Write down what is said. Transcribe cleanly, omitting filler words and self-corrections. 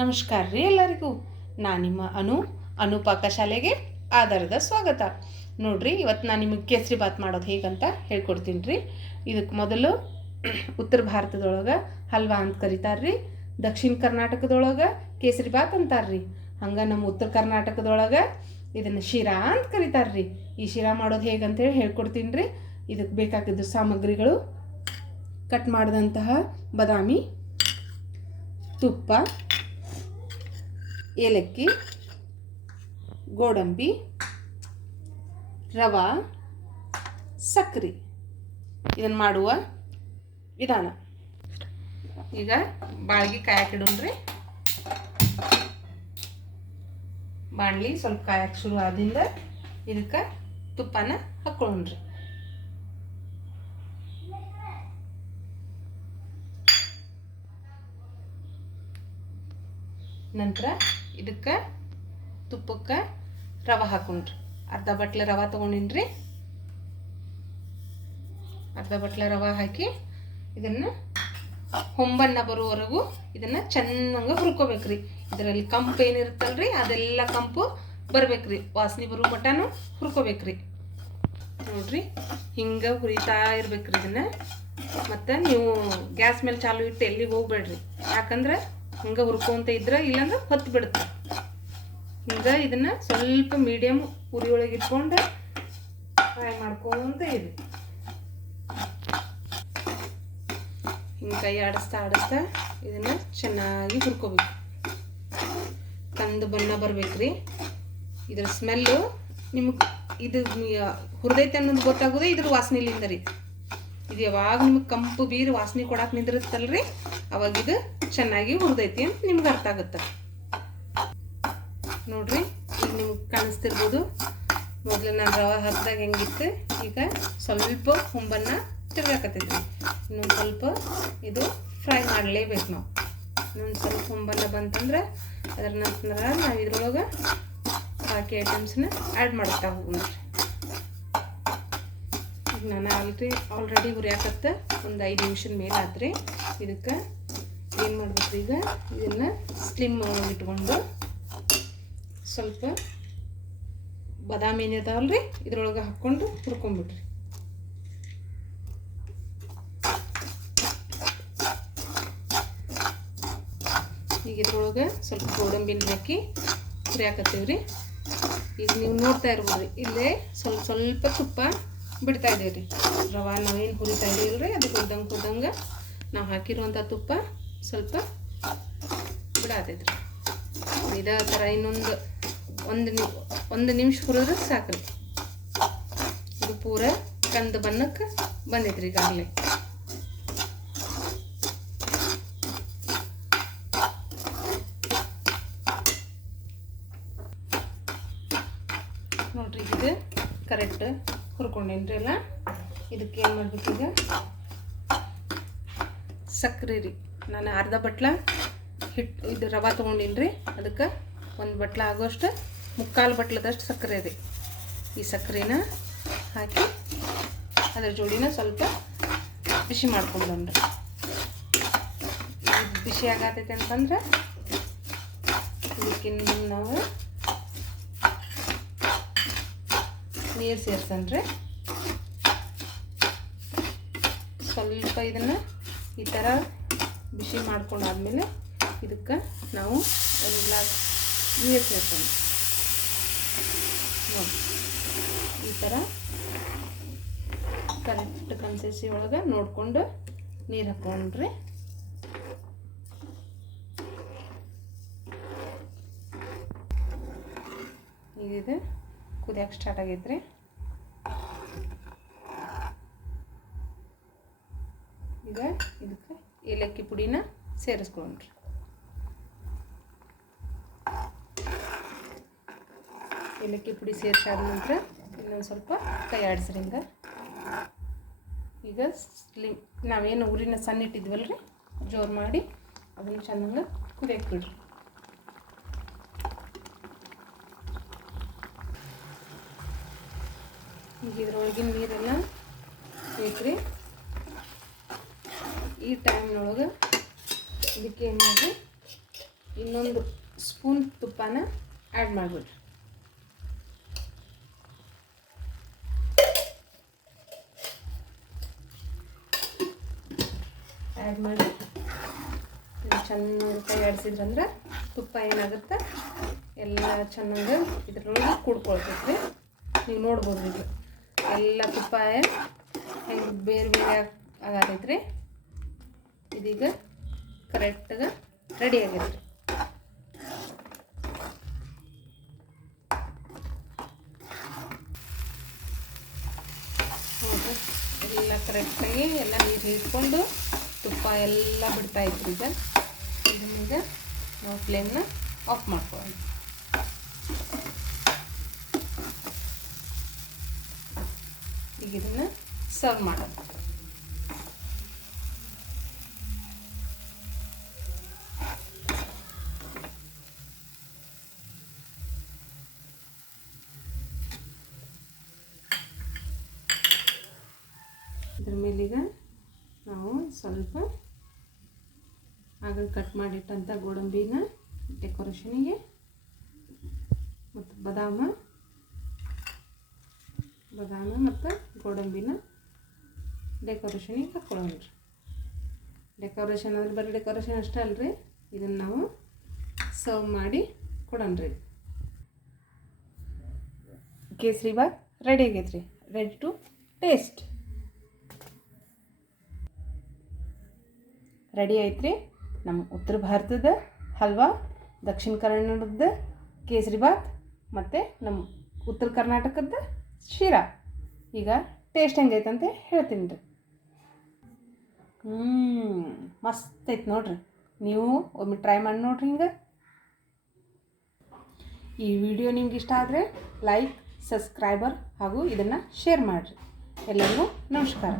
ನಮಸ್ಕಾರ ರೀ ಎಲ್ಲರಿಗೂ. ನಾನು ನಿಮ್ಮ ಅನು ಪಾಕಶಾಲೆಗೆ ಆಧಾರದ ಸ್ವಾಗತ. ನೋಡ್ರಿ, ಇವತ್ತು ನಾನು ನಿಮಗೆ ಕೇಸರಿ ಬಾತ್ ಮಾಡೋದು ಹೇಗಂತ ಹೇಳ್ಕೊಡ್ತೀನಿ ರೀ. ಇದಕ್ಕೆ ಮೊದಲು ಉತ್ತರ ಭಾರತದೊಳಗೆ ಹಲ್ವಾ ಅಂತ ಕರಿತಾರ್ರಿ, ದಕ್ಷಿಣ ಕರ್ನಾಟಕದೊಳಗೆ ಕೇಸರಿ ಬಾತ್ ಅಂತಾರ್ರಿ, ಹಂಗೆ ನಮ್ಮ ಉತ್ತರ ಕರ್ನಾಟಕದೊಳಗೆ ಇದನ್ನು ಶಿರಾ ಅಂತ ಕರಿತಾರ್ರಿ. ಈ ಶಿರಾ ಮಾಡೋದು ಹೇಗಂತೇಳಿ ಹೇಳ್ಕೊಡ್ತೀನಿ ರೀ. ಇದಕ್ಕೆ ಬೇಕಾಗಿದ್ದ ಸಾಮಗ್ರಿಗಳು: ಕಟ್ ಮಾಡಿದಂತಹ ಬಾದಾಮಿ, ತುಪ್ಪ, ಏಲಕ್ಕಿ, ಗೋಡಂಬಿ, ರವೆ, ಸಕ್ಕರೆ. ಇದನ್ನು ಮಾಡುವ ವಿಧಾನ ಈಗ ಬಾಳಿಗೆ ಕಾಯಕ್ಕಿಡೋಣ್ರಿ. ಬಾಣಲಿ ಸ್ವಲ್ಪ ಕಾಯಕ್ಕೆ ಶುರು ಆದಿಂದ ಇದಕ್ಕೆ ತುಪ್ಪನ ಹಾಕ್ಕೊಳ್ಳೋಣ್ರಿ. ನಂತರ ಇದಕ್ಕೆ ತುಪ್ಪಕ್ಕೆ ರವೆ ಹಾಕೊಂಡ್ರಿ. ಅರ್ಧ ಬಟ್ಲೆ ರವೆ ತೊಗೊಂಡಿನ್ರಿ. ಅರ್ಧ ಬಟ್ಲೆ ರವೆ ಹಾಕಿ ಇದನ್ನು ಹೊಂಬಣ್ಣ ಬರುವವರೆಗೂ ಇದನ್ನು ಚೆನ್ನಾಗಿ ಹುರ್ಕೋಬೇಕ್ರಿ. ಇದರಲ್ಲಿ ಕಂಪು ಏನಿರುತ್ತಲ್ರಿ ಅದೆಲ್ಲ ಕಂಪು ಬರ್ಬೇಕ್ರಿ, ವಾಸನೆ ಬರೋ ಮಟನು ಹುರ್ಕೋಬೇಕ್ರಿ. ನೋಡ್ರಿ, ಹಿಂಗೆ ಹುರಿತಾ ಇರ್ಬೇಕ್ರಿ ಇದನ್ನು. ಮತ್ತು ನೀವು ಗ್ಯಾಸ್ ಮೇಲೆ ಚಾಲು ಇಟ್ಟು ಎಲ್ಲಿಗೆ ಹೋಗ್ಬೇಡ್ರಿ, ಯಾಕಂದ್ರೆ ಹಿಂಗೆ ಹುರ್ಕೊಂತ ಇದ್ರೆ ಇಲ್ಲಾಂದ್ರೆ ಹೊತ್ತು ಬಿಡುತ್ತೆ. ಹಿಂಗೆ ಇದನ್ನು ಸ್ವಲ್ಪ ಮೀಡಿಯಮ್ ಉರಿ ಒಳಗೆ ಇಟ್ಕೊಂಡು ಫ್ರೈ ಮಾಡ್ಕೊಂತ ಇರಿ. ಹಿಂಗೆ ಕೈ ಆಡಿಸ್ತಾ ಇದನ್ನು ಚೆನ್ನಾಗಿ ಹುರ್ಕೋಬೇಕು. ಕಂದು ಬಣ್ಣ ಬರ್ಬೇಕ್ರಿ. ಇದ್ರ ಸ್ಮೆಲ್ಲು ನಿಮಗೆ ಇದು ಹುರಿದೈತೆ ಅನ್ನೋದು ಗೊತ್ತಾಗೋದೇ ಇದ್ರ ವಾಸನೆಲಿಂದ ರೀ. ಇದು ಯಾವಾಗ ನಿಮಗೆ ಕಂಪು ಬೀರು ವಾಸನೆ ಕೊಡಕ್ಕೆ ನಿಂದಿರುತ್ತಲ್ರಿ, ಅವಾಗ ಇದು ಚೆನ್ನಾಗಿ ಹುರಿದೈತಿ ಅಂತ ನಿಮ್ಗೆ ಅರ್ಥ ಆಗುತ್ತೆ. ನೋಡ್ರಿ, ಈಗ ನಿಮ್ಗೆ ಕಾಣಿಸ್ತಿರ್ಬೋದು ಮೊದಲು ನಾನು ರವೆ ಹಾಕಿದಾಗ ಹೆಂಗಿತ್ತು, ಈಗ ಸ್ವಲ್ಪ ಹೊಂಬನ್ನು ತಿರ್ಗಾಕತ್ತೈತಿ. ಇನ್ನೊಂದು ಸ್ವಲ್ಪ ಇದು ಫ್ರೈ ಮಾಡಲೇಬೇಕು ನಾವು. ಇನ್ನೊಂದು ಸ್ವಲ್ಪ ಹೊಂಬನ್ನು ಬಂತಂದ್ರೆ ಅದರ ನಂತರ ನಾವು ಇದ್ರೊಳಗೆ ಬಾಕಿ ಐಟಮ್ಸನ್ನ ಆ್ಯಡ್ ಮಾಡ್ತಾ ಹೋಗೋಣ. ಈಗ ನಾನು ಆಲ್ರೆಡಿ ಹುರಿಯಾಕತ್ತೆ ಒಂದು 5 ನಿಮಿಷದ ಮೇಲೆ ಆತ್ರಿ. ಇದಕ್ಕೆ ಏನು ಮಾಡ್ಬೇಕ್ರಿ, ಈಗ ಇದನ್ನು ಸ್ಲಿಮ್ ಇಟ್ಕೊಂಡು ಸ್ವಲ್ಪ ಬಾದಾಮಿ ಏನಿದಾವಲ್ರಿ ಇದ್ರೊಳಗೆ ಹಾಕ್ಕೊಂಡು ಹುರ್ಕೊಂಡ್ಬಿಡ್ರಿ. ಈಗ ಇದ್ರೊಳಗೆ ಸ್ವಲ್ಪ ಗೋಡಂಬಿನ ಹಾಕಿ ಹುರಿಯಾಕತ್ತೀವ್ರಿ. ಈಗ ನೀವು ನೋಡ್ತಾ ಇರ್ಬೋದ್ರಿ, ಇಲ್ಲೇ ಸ್ವಲ್ಪ ತುಪ್ಪ ಬಿಡ್ತಾ ಇದ್ದೀವಿ ರೀ. ರವೆ ನಾವೇನು ಹುರಿತಾ ಇದ್ದೀವಲ್ರಿ ಅದು ಕುದ್ದಂಗೆ ನಾವು ಹಾಕಿರುವಂಥ ತುಪ್ಪ ಸ್ವಲ್ಪ ಬಿಡಾತೈತ್ರಿ. ಇದೇ ಥರ ಇನ್ನೊಂದು ಒಂದು ನಿಮಿಷ ಹುರಿದ್ರೆ ಸಾಕ್ರಿ. ಇದು ಪೂರ ಕಂದು ಬಣ್ಣಕ್ಕೆ ಬಂದೈತ್ರಿ ಈಗಾಗಲೇ. ನೋಡ್ರಿ, ಇದು ಕರೆಕ್ಟ್ ಹುರ್ಕೊಂಡೇನ್ರಿ ಎಲ್ಲ. ಇದಕ್ಕೆ ಏನು ಮಾಡ್ಬೇಕೀಗ, ಸಕ್ಕರೆ ರೀ. ನಾನು ಅರ್ಧ ಬಟ್ಲ ಇದು ರವೆ ತೊಗೊಂಡಿನ್ರಿ, ಅದಕ್ಕೆ ಒಂದು ಬಟ್ಲ ಆಗೋಷ್ಟು 3/4 ಬಟ್ಲದಷ್ಟು ಸಕ್ಕರೆ ರೀ. ಈ ಸಕ್ಕರೆನ ಹಾಕಿ ಅದರ ಜೋಡಿನ ಸ್ವಲ್ಪ ಬಿಸಿ ಮಾಡ್ಕೊಂಡ್ರಿ. ಇದು ಬಿಸಿ ಆಗತೈತೆ ಅಂತಂದ್ರೆ ಇದಕ್ಕಿಂತ ನಾವು ನೀರು ಸೇರ್ಸನ್ರಿ. ಸ್ವಲ್ಪ ಇದನ್ನು ಈ ಥರ ಬಿಸಿ ಮಾಡ್ಕೊಂಡಾದ್ಮೇಲೆ ಇದಕ್ಕೆ ನಾವು 1 ಗ್ಲಾಸ್ ನೀರು ಸೇರ್ಸೋಣ. ನೋಡಿ, ಈ ಥರ ಕರೆಕ್ಟ್ ಕನ್ಸಿಸ್ಟೆನ್ಸಿ ಒಳಗೆ ನೋಡಿಕೊಂಡು ನೀರು ಹಾಕ್ಕೊಂಡ್ರಿ. ಈಗ ಇದು ಕುದಿಯೋಕೆ ಸ್ಟಾರ್ಟ್ ಆಗೈತ್ರಿ. ಈಗ ಇದಕ್ಕೆ ಏಲಕ್ಕಿ ಪುಡಿನ ಸೇರಿಸ್ಕೊಂಡ್ರಿ. ಏಲಕ್ಕಿ ಪುಡಿ ಸೇರಿಸಾದ ನಂತರ ಇನ್ನೊಂದು ಸ್ವಲ್ಪ ಕೈ ಆಡಿಸ್ರಿ. ಈಗ ನಾವೇನು ಊರಿನ ಸಣ್ಣ ಇಟ್ಟಿದ್ವಲ್ರಿ ಜೋರು ಮಾಡಿ ಅದನ್ನು ಚೆನ್ನಾಗಿ ಕುದಿಯಕ್ಕೆ ಬಿಡ್ರಿ. ಈಗ ಇದ್ರೊಳಗಿನ ನೀರೆಲ್ಲ ಬೇಕ್ರಿ. ಈ ಟೈಮ್ನೊಳಗೆ ಇದಕ್ಕೆ ಏನು ಮಾಡಿ ಇನ್ನೊಂದು ಸ್ಪೂನ್ ತುಪ್ಪನ ಆ್ಯಡ್ ಮಾಡಿಬಿಡ್ರಿ. ಆ್ಯಡ್ ಮಾಡಿ ಚೆನ್ನಾಗಿ ಕೈ ಆಡಿಸಿದ್ರಂದ್ರೆ ತುಪ್ಪ ಏನಾಗುತ್ತೆ ಎಲ್ಲ ಚೆನ್ನಾಗಿ ಇದ್ರೊಳಗೆ ಕುಡ್ಕೊಳ್ತೈತ್ರಿ. ನೀವು ನೋಡ್ಬೋದು ಇದು ಎಲ್ಲ ತುಪ್ಪ ಹೆಂಗೆ ಬೇರೆ ಬೇರೆ ಆಗತೈತ್ರಿ. ಇದೀಗ ಕರೆಕ್ಟಾಗಿ ರೆಡಿ ಆಗೈತ್ರಿ. ಹೌದು, ಎಲ್ಲ ಕರೆಕ್ಟಾಗಿ ಎಲ್ಲ ನೀರು ಹಿಡ್ಕೊಂಡು ತುಪ್ಪ ಎಲ್ಲ ಬಿಡ್ತಾ ಇದ್ರಿ. ಇದನ್ನೀಗ ನಾವು ಫ್ಲೇಮ್ನ ಆಫ್ ಮಾಡ್ಕೊಳ್ಳೋಣ. ಈಗ ಇದನ್ನು ಸರ್ವ್ ಮಾಡೋಣ. ಇದ್ರ ಮೇಲೀಗ ನಾವು ಸ್ವಲ್ಪ ಆಗ ಕಟ್ ಮಾಡಿಟ್ಟಂಥ ಗೋಡಂಬಿನ ಡೆಕೋರೇಷನಿಗೆ ಮತ್ತು ಬಾದಾಮ ಮತ್ತು ಗೋಡಂಬಿನ ಡೆಕೋರೇಷನಿಗೆ ಹಾಕ್ಕೊಳ್ಳೋಣ ರೀ. ಡೆಕೋರೇಷನ್ ಅಂದ್ರೆ ಬರೀ ಡೆಕೋರೇಷನ್ ಅಷ್ಟೇ ಅಲ್ರಿ, ಇದನ್ನು ನಾವು ಸರ್ವ್ ಮಾಡಿ ಕೊಡೋಣ ರೀ. ಕೇಸರಿ ಬಾತ್ ರೆಡಿ ಆಗೈತೆ ರೀ. Ready to taste. ರೆಡಿ ಐತ್ರಿ ನಮ್ಮ ಉತ್ತರ ಭಾರತದ ಹಲ್ವಾ, ದಕ್ಷಿಣ ಕನ್ನಡದ ಕೇಸರಿ ಬಾತ್ ಮತ್ತು ನಮ್ಮ ಉತ್ತರ ಕರ್ನಾಟಕದ ಶಿರಾ. ಈಗ ಟೇಸ್ಟ್ ಹೆಂಗೈತೆ ಅಂತ ಹೇಳ್ತೀನಿ ರೀ. ಮಸ್ತ್ ಐತೆ ನೋಡ್ರಿ. ನೀವು ಒಮ್ಮೆ ಟ್ರೈ ಮಾಡಿ ನೋಡ್ರಿ. ಹಿಂಗೆ ಈ ವಿಡಿಯೋ ನಿಮ್ಗೆ ಇಷ್ಟ ಆದರೆ ಲೈಕ್, ಸಬ್ಸ್ಕ್ರೈಬರ್ ಹಾಗೂ ಇದನ್ನು ಶೇರ್ ಮಾಡಿರಿ. ಎಲ್ಲರಿಗೂ ನಮಸ್ಕಾರ.